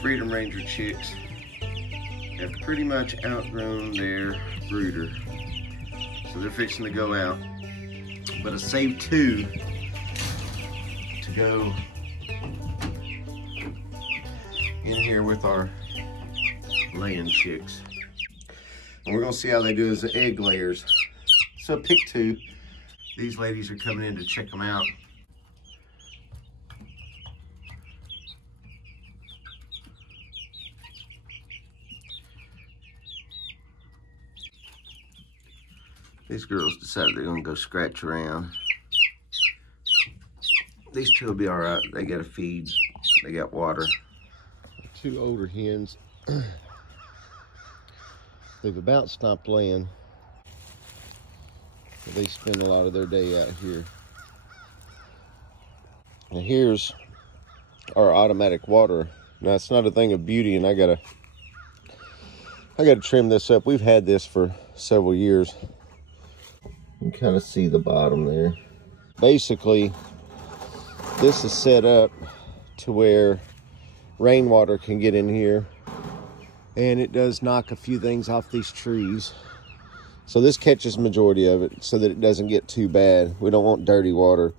Freedom Ranger chicks have pretty much outgrown their brooder, so they're fixing to go out. But I saved 2 to go in here with our laying chicks. And we're gonna see how they do as the egg layers. So I picked 2. These ladies are coming in to check them out. These girls decided they're gonna go scratch around. These 2 will be all right. They got a feed, they got water. 2 older hens. They've about stopped laying. They spend a lot of their day out here. And here's our automatic water. Now it's not a thing of beauty, and I gotta trim this up. We've had this for several years. You can kind of see the bottom there. Basically, this is set up to where rainwater can get in here, and it does knock a few things off these trees. So this catches the majority of it so that it doesn't get too bad. We don't want dirty water.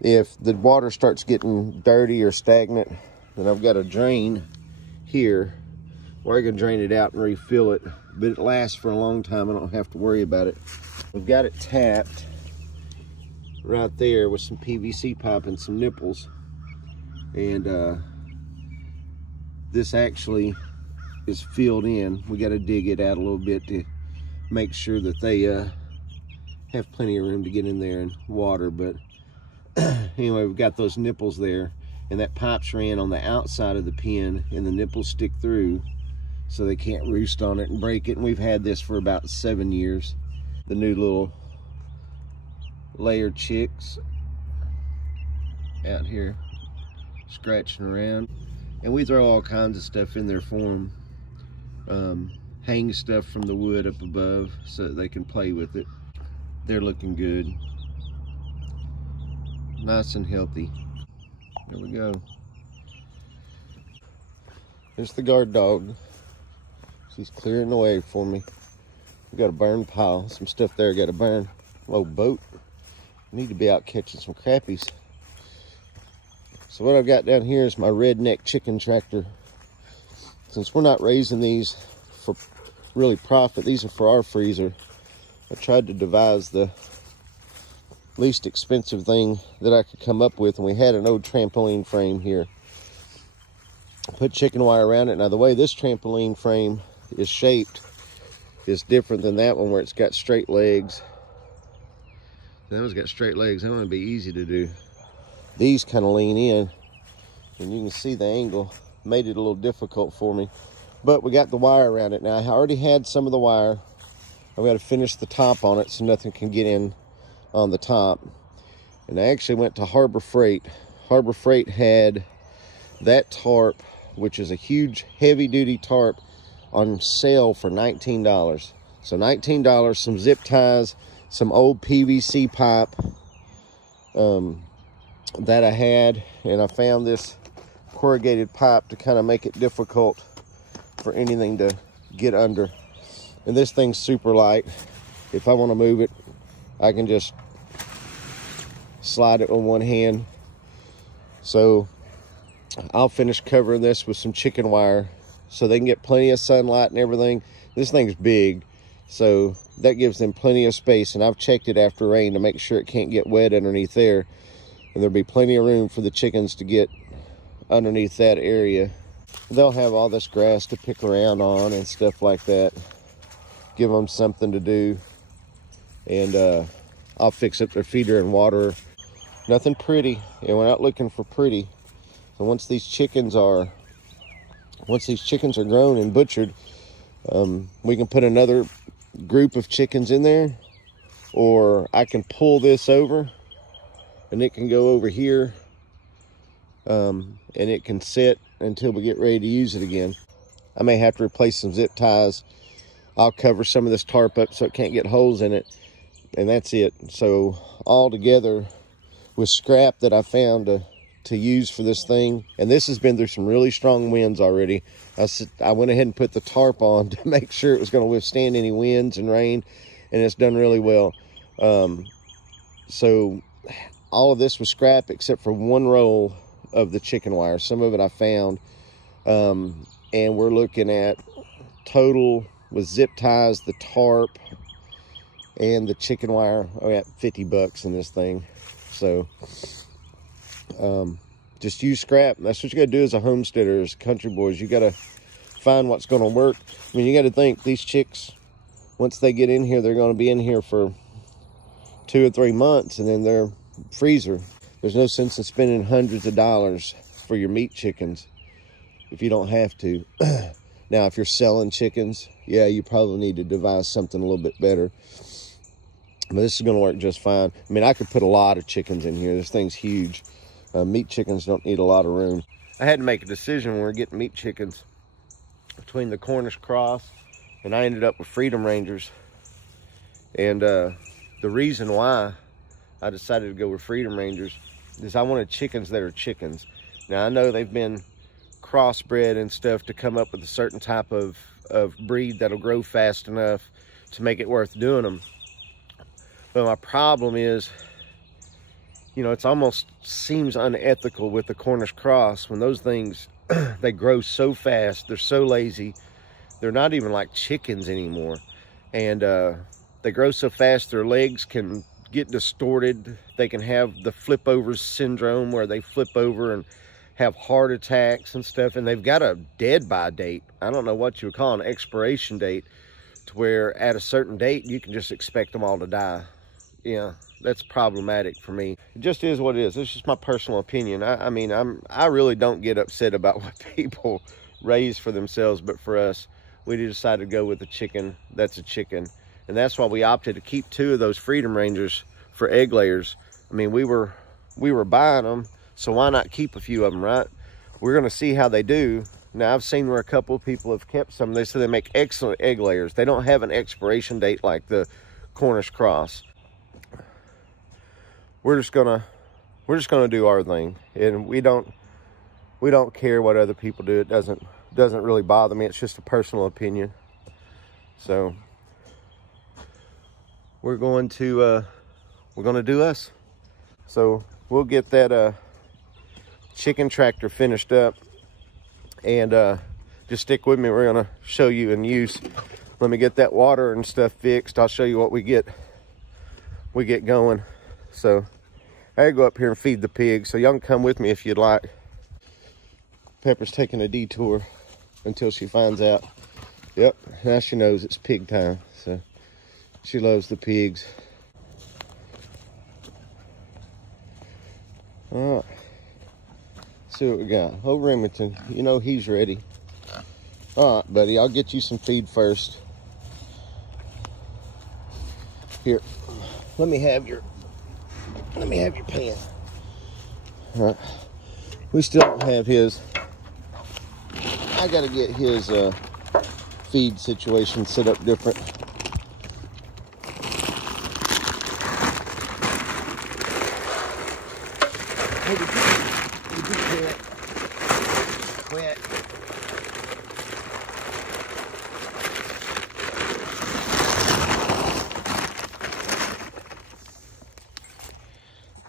If the water starts getting dirty or stagnant, then I've got a drain here where I can drain it out and refill it, but it lasts for a long time. I don't have to worry about it. We've got it tapped right there with some PVC pipe and some nipples. And this actually is filled in. We got to dig it out a little bit to make sure that they have plenty of room to get in there and water. But anyway, we've got those nipples there, and that pipe's ran on the outside of the pen, and the nipples stick through so they can't roost on it and break it. And we've had this for about 7 years. The new little layer chicks out here scratching around, and we throw all kinds of stuff in there for them. Hang stuff from the wood up above so that they can play with it. They're looking good, nice and healthy. There we go. There's the guard dog. She's clearing the way for me. We got a burn pile, some stuff there. Got a burn. Low boat. Need to be out catching some crappies. So what I've got down here is my Redneck Chicken Tractor. Since we're not raising these for really profit, these are for our freezer. I tried to devise the least expensive thing that I could come up with, and we had an old trampoline frame here. Put chicken wire around it. Now the way this trampoline frame is shaped is different than that one where it's got straight legs. That one's got straight legs. That one would be easy to do. These kind of lean in, and you can see the angle made it a little difficult for me. But we got the wire around it. Now I already had some of the wire. I've got to finish the top on it so nothing can get in on the top. And I actually went to Harbor Freight. Harbor Freight had that tarp, which is a huge heavy-duty tarp, on sale for $19. So $19, some zip ties, some old PVC pipe that I had, and I found this corrugated pipe to kind of make it difficult for anything to get under. And this thing's super light. If I want to move it, I can just slide it on one hand. So I'll finish covering this with some chicken wire so they can get plenty of sunlight and everything. This thing's big, so that gives them plenty of space, and I've checked it after rain to make sure it can't get wet underneath there, and there'll be plenty of room for the chickens to get underneath that area. They'll have all this grass to pick around on and stuff like that. Give them something to do, and I'll fix up their feeder and water. Nothing pretty, and we're not looking for pretty. So once these chickens are grown and butchered, we can put another group of chickens in there, or I can pull this over and it can go over here, and it can sit until we get ready to use it again. I may have to replace some zip ties. I'll cover some of this tarp up so it can't get holes in it, and that's it. So all together with scrap that I found to to use for this thing. And this has been through some really strong winds already. I went ahead and put the tarp on to make sure it was going to withstand any winds and rain, and it's done really well. So all of this was scrap except for one roll of the chicken wire. Some of it I found, and we're looking at total with zip ties, the tarp, and the chicken wire. I got $50 in this thing. So just use scrap. That's what you got to do as a homesteader, as country boys. You got to find what's going to work. I mean, you got to think these chicks, once they get in here, they're going to be in here for 2 or 3 months, and then they're freezer. There's no sense in spending hundreds of dollars for your meat chickens if you don't have to. Now, if you're selling chickens, yeah, you probably need to devise something a little bit better. But this is going to work just fine. I mean, I could put a lot of chickens in here. This thing's huge. Meat chickens don't need a lot of room. I had to make a decision when we were getting meat chickens between the Cornish cross, and I ended up with Freedom Rangers. And the reason why I decided to go with Freedom Rangers is I wanted chickens that are chickens. Now, I know they've been crossbred and stuff to come up with a certain type of breed that'll grow fast enough to make it worth doing them. But my problem is, you know, it's almost seems unethical with the Cornish cross when those things, they grow so fast, they're so lazy, they're not even like chickens anymore. And they grow so fast, their legs can get distorted. They can have the flip over syndrome where they flip over and have heart attacks and stuff. And they've got a dead by date. I don't know what you would call an expiration date, to where at a certain date, you can just expect them all to die. Yeah, that's problematic for me. It just is what it is. It's just my personal opinion. I mean, I really don't get upset about what people raise for themselves, but for us, we decided to go with a chicken that's a chicken. And that's why we opted to keep 2 of those Freedom Rangers for egg layers. I mean, we were buying them, so why not keep a few of them, right? We're gonna see how they do. Now, I've seen where a couple of people have kept some. They say they make excellent egg layers. They don't have an expiration date like the Cornish cross. We're just gonna do our thing, and we don't care what other people do. It doesn't really bother me. It's just a personal opinion. So we're going to do us. So we'll get that chicken tractor finished up, and just stick with me. We're gonna show you in use. Let me get that water and stuff fixed. I'll show you what we get going. So I gotta go up here and feed the pigs, so y'all can come with me if you'd like. Pepper's taking a detour until she finds out. Yep, now she knows it's pig time, so she loves the pigs. All right, see what we got. Oh, Remington, you know he's ready. All right, buddy, I'll get you some feed first. Here, let me have your pan. All right, we still don't have his. I gotta get his feed situation set up different. Hey, did you quit?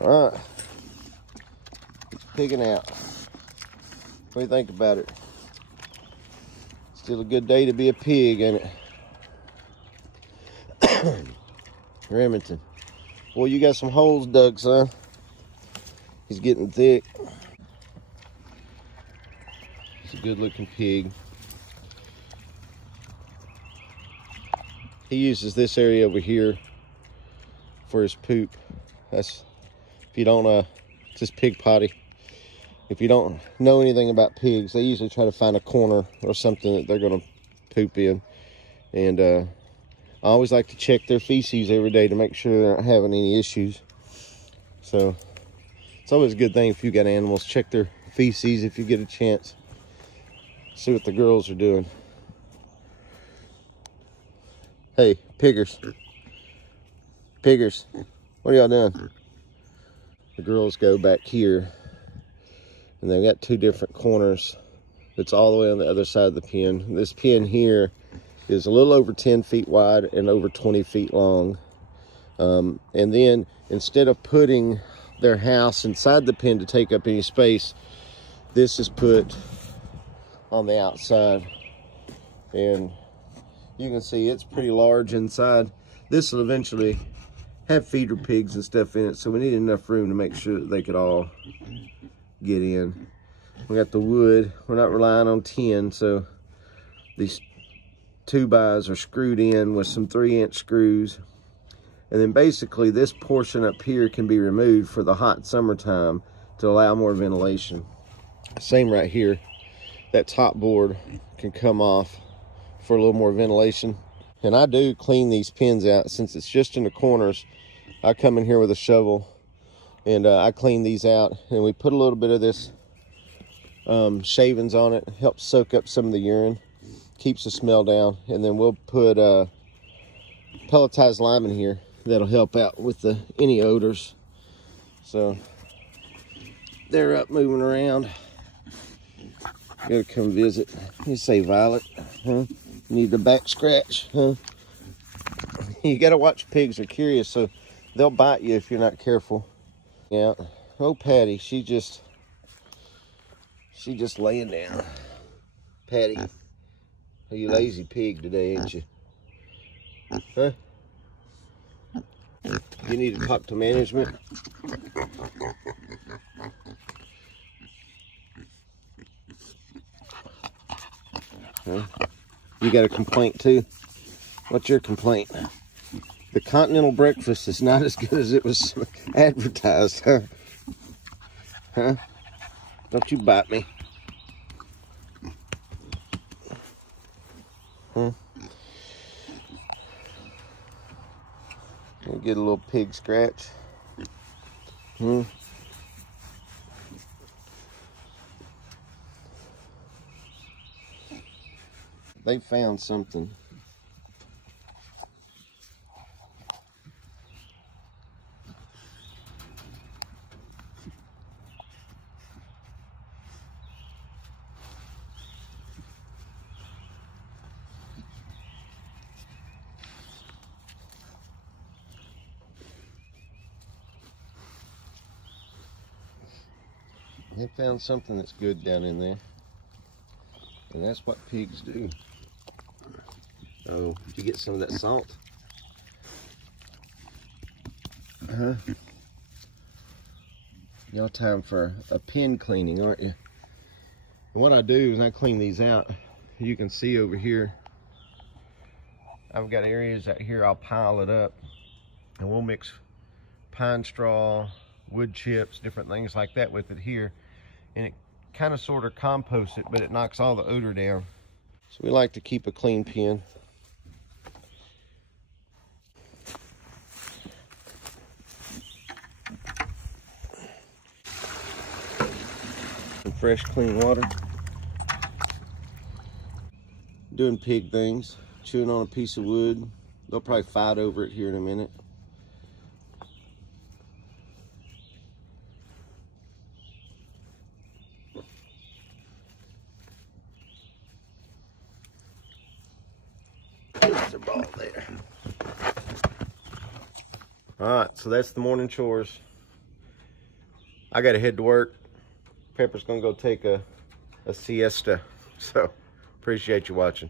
All right, it's pigging out. What do you think about it? Still a good day to be a pig, ain't it? Remington, boy, you got some holes dug, son. He's getting thick. He's a good looking pig. He uses this area over here for his poop. That's, if you don't, it's his pig potty. If you don't know anything about pigs, they usually try to find a corner or something that they're gonna poop in. And I always like to check their feces every day to make sure they're not having any issues. So it's always a good thing if you got animals, check their feces if you get a chance. See what the girls are doing. Hey, piggers. Piggers, what are y'all doing? The girls go back here And they've got 2 different corners. It's all the way on the other side of the pen. This pen here is a little over 10 feet wide and over 20 feet long. And then instead of putting their house inside the pen to take up any space, this is put on the outside. And you can see it's pretty large inside. This will eventually have feeder pigs and stuff in it, so we need enough room to make sure that they could all get in. We got the wood. We're not relying on tin, so these 2x are screwed in with some 3-inch screws. And then basically this portion up here can be removed for the hot summertime to allow more ventilation. Same right here. That top board can come off for a little more ventilation. And I do clean these pens out. Since it's just in the corners, I come in here with a shovel and I clean these out, and we put a little bit of this shavings on it. Helps soak up some of the urine, keeps the smell down. And then we'll put pelletized lime in here that'll help out with any odors. So they're up moving around. Gotta come visit. You say, Violet, huh? You need the back scratch, huh? You gotta watch pigs. They're curious, so they'll bite you if you're not careful. Yeah. Oh, Patty, she just laying down. Patty, you lazy pig today, ain't you? Huh? You need to talk to management. Huh? You got a complaint too? What's your complaint? The continental breakfast is not as good as it was advertised, huh? Huh? Don't you bite me. Huh? Get a little pig scratch. Hmm. They found something. They found something that's good down in there. And that's what pigs do. Oh, did you get some of that salt? Uh-huh. Y'all time for a pen cleaning, aren't you? And what I do is I clean these out. You can see over here, I've got areas out here I'll pile it up. And we'll mix pine straw, wood chips, different things like that with it here. And it kind of sort of composts it, but it knocks all the odor down. So we like to keep a clean pen. Some fresh, clean water. Doing pig things, chewing on a piece of wood. They'll probably fight over it here in a minute. There's their ball there. All right, so that's the morning chores. I gotta head to work. Pepper's gonna go take a siesta. So appreciate you watching.